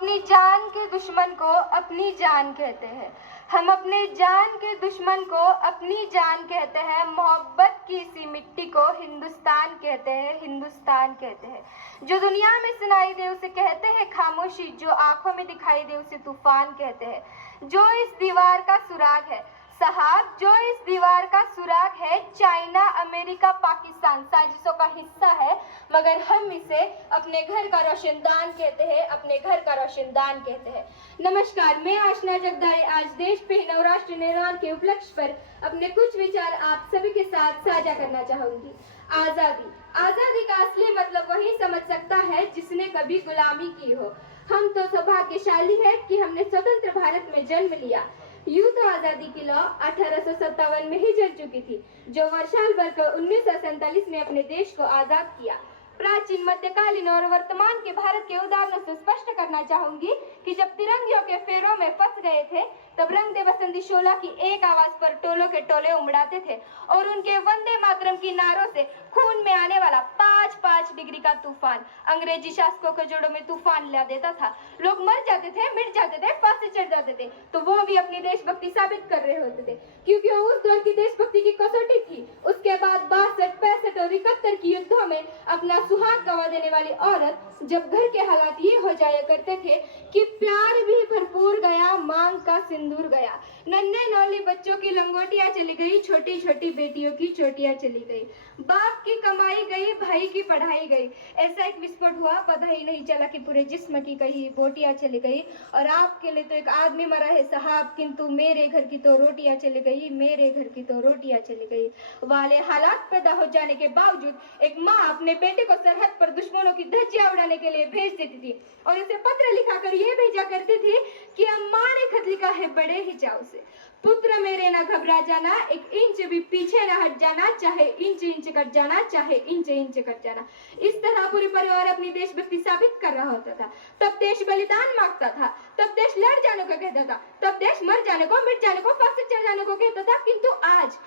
अपनी जान के दुश्मन को अपनी जान कहते हैं। हम अपने जान के दुश्मन को अपनी जान कहते हैं। मोहब्बत की इसी मिट्टी को हिंदुस्तान कहते हैं, हिंदुस्तान कहते हैं। जो दुनिया में सुनाई दे उसे कहते हैं खामोशी, जो आंखों में दिखाई दे उसे तूफान कहते हैं। जो इस दीवार का सुराग है साहब, जो इस दीवार का सुराग है, चाइना, अमेरिका, पाकिस्तान साजिशों का हिस्सा है, मगर हम इसे अपने घर का रोशनदान कहते हैं, अपने घर का रोशनदान कहते हैं। नमस्कार, मैं आशना जगदारे आज देश पे नवराष्ट्र निर्माण के उपलक्ष्य पर अपने कुछ विचार आप सभी के साथ साझा करना चाहूंगी। आजादी, आजादी का असली मतलब वही समझ सकता है जिसने कभी गुलामी की हो। हम तो सौभाग्यशाली है कि हमने स्वतंत्र भारत में जन्म लिया। यूं तो आजादी की लौ 1857 में ही जल चुकी थी, जो वर्षाल वर्ष 1947 में अपने देश को आजाद किया। प्राचीन, मध्यकालीन और वर्तमान के भारत के उदाहरणों से स्पष्ट करना चाहूंगी कि जब तिरंगियों के फेरों में फंस गए थे, तब रंग दे बसंती शोला की एक आवाज पर टोलों के टोले उमड़ाते थे और उनके वंदे मातरम की नारों से खून में आने वाला 5-5 डिग्री का तूफान अंग्रेजी शासकों के जोड़ों में तूफान ला देता था। लोग मर जाते थे, मिट जाते थे, फांसी चढ़ जाते थे, तो वो भी अपनी देशभक्ति साबित कर रहे होते थे, क्योंकि उस दौर की देशभक्ति की कसौटी थी। उसके बाद 62, 65 और 71 की युद्धों में अपना सुहाग गंवा देने वाली औरत, जब घर के हालात ये हो जाया करते थे कि प्यार भी भरपूर गया, मांग का सिंदूर गया, नन्हे नौली बच्चों की लंगोटियां चली गई, छोटी छोटी बेटियों की चोटियां चली गई, बाप की कमाई गई, भाई की पढ़ाई गई। ऐसा एक विस्फोट हुआ, पता ही नहीं चला कि पूरे जिस्म की कहीं बोटियां चली गई। और आपके लिए तो एक आदमी मरा है साहब, किंतु मेरे घर की तो रोटियां चली गई, मेरे घर की तो रोटियां चली गई वाले हालात पैदा हो जाने के बावजूद एक माँ अपने बेटे को सरहद पर दुश्मनों की धज्जियां उड़ाने के लिए भेज देती थी और उसे पत्र लिखाकर यह भेजा करती थी कि अम्मा ने खत लिखा है बड़े ही चाव से, पुत्र मेरे ना घबरा जाना, एक इंच भी पीछे ना हट जाना, चाहे इंच इंच कट जाना, चाहे इंच इंच कट जाना। इस तरह पूरे परिवार अपनी देशभक्ति साबित कर रहा होता था। तब देश बलिदान मांगता था, तब देश लड़ जाने को कहता था, तब देश मर जाने को, मिट जाने को, फांसी चढ़ जाने को कहता था। किंतु आज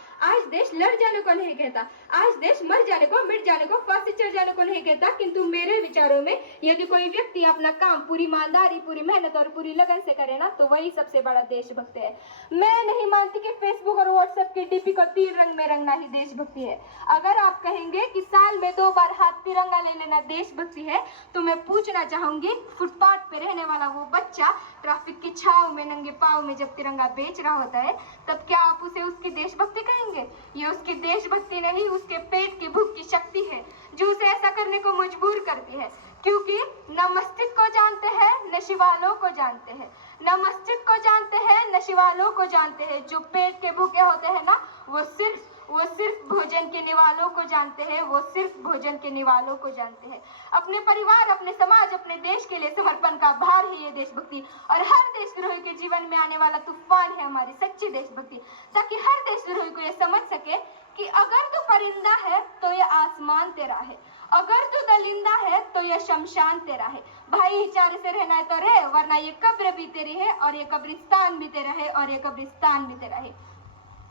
देश लड़ जाने को नहीं कहता, आज देश मर जाने को, मिट जाने को, फांसी चढ़ जाने को नहीं कहता। किंतु मेरे विचारों में यदि कोई व्यक्ति अपना काम पूरी ईमानदारी, पूरी मेहनत और पूरी लगन से करे ना, तो वही सबसे बड़ा देशभक्त है। मैं नहीं मानती कि फेसबुक और व्हाट्सएप की डीपी को 3 रंग में रंगना ही देशभक्ति है। अगर आप कहेंगे कि साल में 2 बार हाथ तिरंगा ले लेना देशभक्ति है, तो मैं पूछना चाहूंगी, फुटपाथ पे रहने वाला वो बच्चा ट्रैफिक की छाव में नंगे पांव में जब तिरंगा बेच रहा होता है, तब क्या आप उसे उसकी देशभक्ति कहेंगे? ये उसकी देशभक्ति नहीं, उसके पेट की भूख की शक्ति है जो उसे ऐसा करने को मजबूर करती है। क्योंकि न मस्जिद को जानते हैं, न शिवालों को जानते हैं, न मस्जिद को जानते हैं, न शिवालों को जानते हैं। जो पेट के भूखे होते हैं ना, वो सिर्फ भोजन के निवालों को जानते हैं, वो सिर्फ भोजन के निवालों को जानते हैं। अपने परिवार, अपने समाज, अपने देश के लिए समर्पण का भार ही ये देशभक्ति, और हर देशद्रोही के जीवन में आने वाला तूफान है हमारी सच्ची देशभक्ति, ताकि हर देशद्रोही को ये समझ सके कि अगर तू परिंदा है तो ये आसमान तेरा है, अगर तू दलिंदा है तो ये शमशान तेरा है। भाईचारे से रहना है तो रहे, वरना ये कब्र भी तेरी है और ये कब्रिस्तान भी तेरा है और ये कब्रिस्तान भी तेरा है।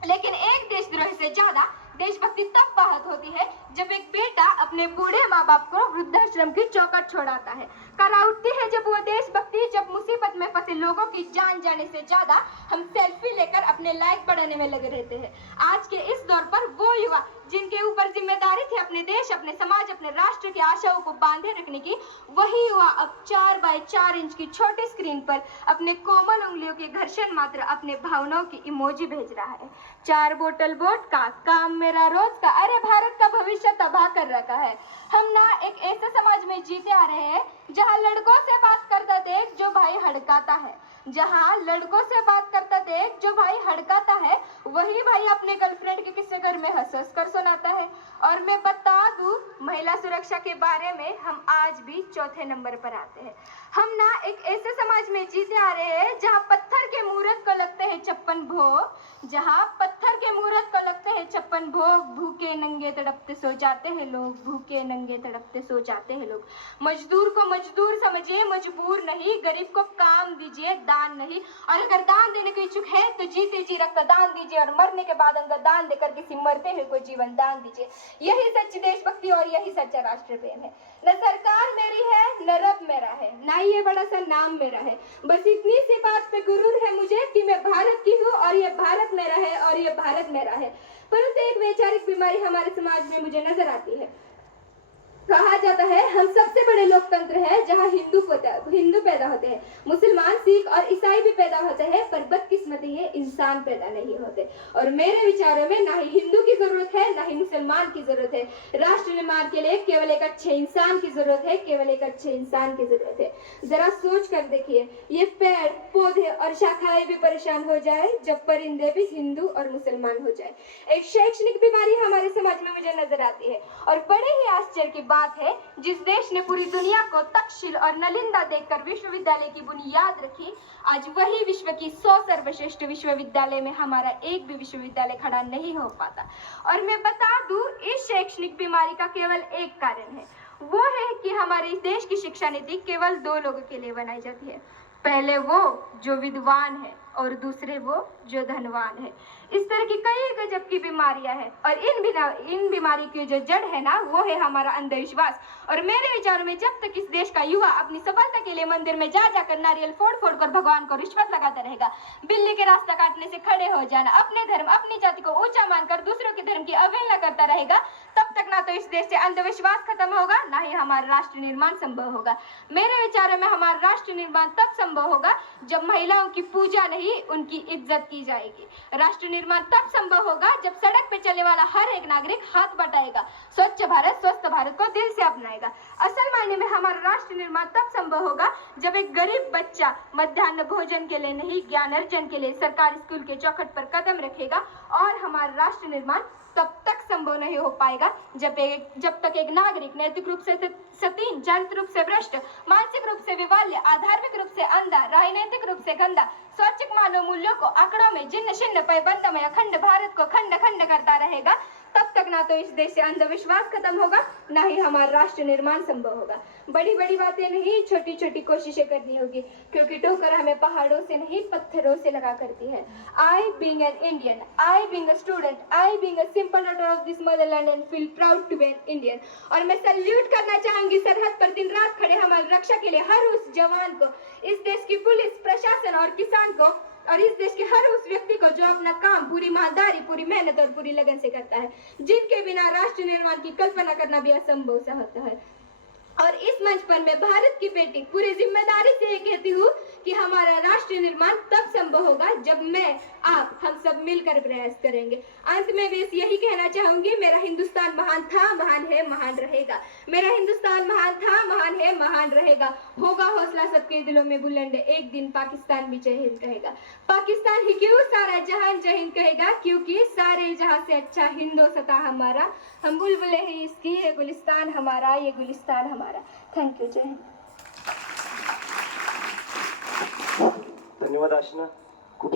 लेकिन एक देशद्रोही से ज्यादा देशभक्ति तब बाहत होती है जब एक बेटा अपने बूढ़े माँ बाप को वृद्धाश्रम की चौखट छोड़ाता है। करा उठती है जब वो देशभक्ति, जब मुसीबत में फंसे लोगों की जान जाने से ज्यादा हम सेल्फी लेकर अपने लाइक बढ़ाने में लगे रहते हैं। आज के इस दौर पर वो युवा जिनके ऊपर जिम्मेदारी थी अपने देश, अपने समाज, अपने राष्ट्र की आशाओं को बांधे रखने की, वही युवा अब 4x4 इंच की छोटी स्क्रीन पर अपने कोमल उंगलियों के घर्षण मात्र अपने भावनाओं की इमोजी भेज रहा है। 4 बोतल वोट का, काम मेरा रोज का, अरे भारत का भविष्य तबाह कर रखा है। हम ना एक ऐसे समाज में जीते आ रहे हैं जहां लड़कों से बात करता देख जो भाई हड़काता है, जहां लड़कों से बात करता देख जो भाई हड़काता है, वही भाई अपने गर्लफ्रेंड के किस्से घर में हंस हंस कर सुनाता है। और मैं बता दूं, महिला सुरक्षा के बारे में हम आज भी 4थे नंबर पर आते हैं। हम ना एक ऐसे समाज में जीते आ रहे हैं जहां पत्थर के मूर्त को लगते हैं 56 भोग, जहाँ पत्थर के मूरत को लगते हैं 56 भोग, भूखे नंगे तड़पते सो जाते हैं लोग, भूखे नंगे तड़पते सो जाते हैं लोग। मजदूर को मजदूर समझिए, मजबूर नहीं, गरीब को काम दीजिए, दान नहीं। और अगर दान देने के इच्छुक है तो जीते जी रक्तदान दीजिए, और मरने के बाद अंदर दान देकर किसी मरते हुए को जीवन दान दीजिए। यही सच्ची देशभक्ति और यही सच्चा राष्ट्र प्रेम है। न सरकार मेरी है, न रब मेरा है, ना ये बड़ा सा नाम मेरा है। बस इतनी सी बात पे गुरूर है मुझे कि मैं भारत की हूँ और ये भारत मेरा है और ये भारत मेरा है। परंतु एक वैचारिक बीमारी हमारे समाज में मुझे नजर आती है। कहा जाता है हम सबसे बड़े लोकतंत्र है जहां हिंदू पैदा होते हैं, मुसलमान, सिख और ईसाई भी पैदा होते हैं, पर बदकिस्मती है इंसान पैदा नहीं होते। और मेरे विचारों में ना ही हिंदू की जरूरत है ना ही मुसलमान की जरूरत है। राष्ट्र निर्माण के लिए केवल एक अच्छे इंसान की जरूरत है, केवल एक अच्छे इंसान की जरूरत है। जरा सोच कर देखिए, ये पेड़ पौधे और शाखाएं भी परेशान हो जाए जब परिंदे भी हिंदू और मुसलमान हो जाए। एक शैक्षणिक बीमारी हमारे समाज में मुझे नजर आती है, और बड़े ही आश्चर्य की बात है, जिस देश ने पूरी दुनिया को तक्षशिला और नालंदा देकर विश्वविद्यालय की बुनियाद रखी, आज वही विश्व की 100 सर्वश्रेष्ठ विश्वविद्यालय में हमारा एक भी विश्वविद्यालय खड़ा नहीं हो पाता। और मैं बता दूं, इस शैक्षणिक बीमारी का केवल एक कारण है, वो है कि हमारे देश की शिक्षा नीति केवल 2 लोगों के लिए बनाई जाती है। पहले वो जो विद्वान है और दूसरे वो जो धनवान है। इस तरह की कई गजब की बीमारियां हैं, और इन बीमारी की जो जड़ है ना, वो है हमारा अंधविश्वास। और मेरे विचारों में जब तक इस देश का युवा अपनी सफलता के लिए मंदिर में जा जाकर नारियल फोड़ फोड़ कर भगवान को रिश्वत लगाता रहेगा, बिल्ली के रास्ता काटने से खड़े हो जाना, अपने धर्म अपनी जाति को ऊंचा मानकर दूसरों के धर्म की अवहेलना करता रहेगा, तब तक ना तो इस देश से अंधविश्वास खत्म होगा, ना ही हमारा राष्ट्र निर्माण संभव होगा। मेरे विचारों में हमारा राष्ट्र निर्माण तब संभव होगा जब महिलाओं की पूजा नहीं, उनकी इज्जत की जाएगी। राष्ट्र निर्माण तब संभव होगा जब सड़क पे चलने वाला हर एक नागरिक हाथ बटाएगा, स्वच्छ भारत स्वस्थ भारत को दिल से अपनाएगा। असल मायने में हमारा राष्ट्र निर्माण तब संभव होगा जब एक गरीब बच्चा मध्याह्न भोजन के लिए नहीं, ज्ञान अर्जन के लिए सरकारी स्कूल के चौखट पर कदम रखेगा। और हमारा राष्ट्र निर्माण तब तक संभव नहीं हो पाएगा जब तक एक नागरिक नैतिक रूप से सतीन, चारित्रिक रूप से भ्रष्ट, मानसिक रूप से विवाल्य, आधार्मिक रूप से अंधा, राजनैतिक रूप से गंदा, स्वैच्छिक मानव मूल्यों को आंकड़ों में जिन्न शिन्न पैबंद में अखंड भारत को खंड खंड करता रहेगा, तब तक ना तो इस देश से अंधविश्वास खत्म होगा, ना ही हमारा राष्ट्र निर्माण संभव होगा। बड़ी बड़ी बातें नहीं, छोटी छोटी कोशिशें करनी होगी, क्योंकि ठोकर हमें पहाड़ों से नहीं पत्थरों से लगा करती है। I being an Indian, I being a student, I being a simple daughter of this motherland and feel proud to be an Indian। और मैं सल्यूट करना चाहूंगी सरहद पर दिन रात खड़े हमारी रक्षा के लिए हर उस जवान को, इस देश की पुलिस, प्रशासन और किसान को, और इस देश के हर उस व्यक्ति को जो अपना काम पूरी ईमानदारी, पूरी मेहनत और पूरी लगन से करता है, जिनके बिना राष्ट्र निर्माण की कल्पना करना भी असंभव सा होता है। और इस मंच पर मैं भारत की बेटी पूरी जिम्मेदारी से ये कहती हूँ कि हमारा राष्ट्र निर्माण तब संभव होगा जब मैं, आप, हम सब मिलकर प्रयास करेंगे। अंत में बस यही कहना चाहूंगी, मेरा हिंदुस्तान महान था, महान है, महान रहेगा। मेरा हिंदुस्तान महान था, महान है, महान रहेगा। होगा हौसला सबके दिलों में बुलंद, एक दिन पाकिस्तान भी जय हिंद कहेगा। पाकिस्तान ही क्यों, सारा जहान जय हिंद कहेगा, क्योंकि सारे जहां से अच्छा हिंदोस्तान हमारा। हम बुलबुले हैं इसकी, ये गुलिस्तान हमारा, ये गुलिस्तान हमारा। थैंक यू, जय हिंद। धन्यवाद आशना। खूप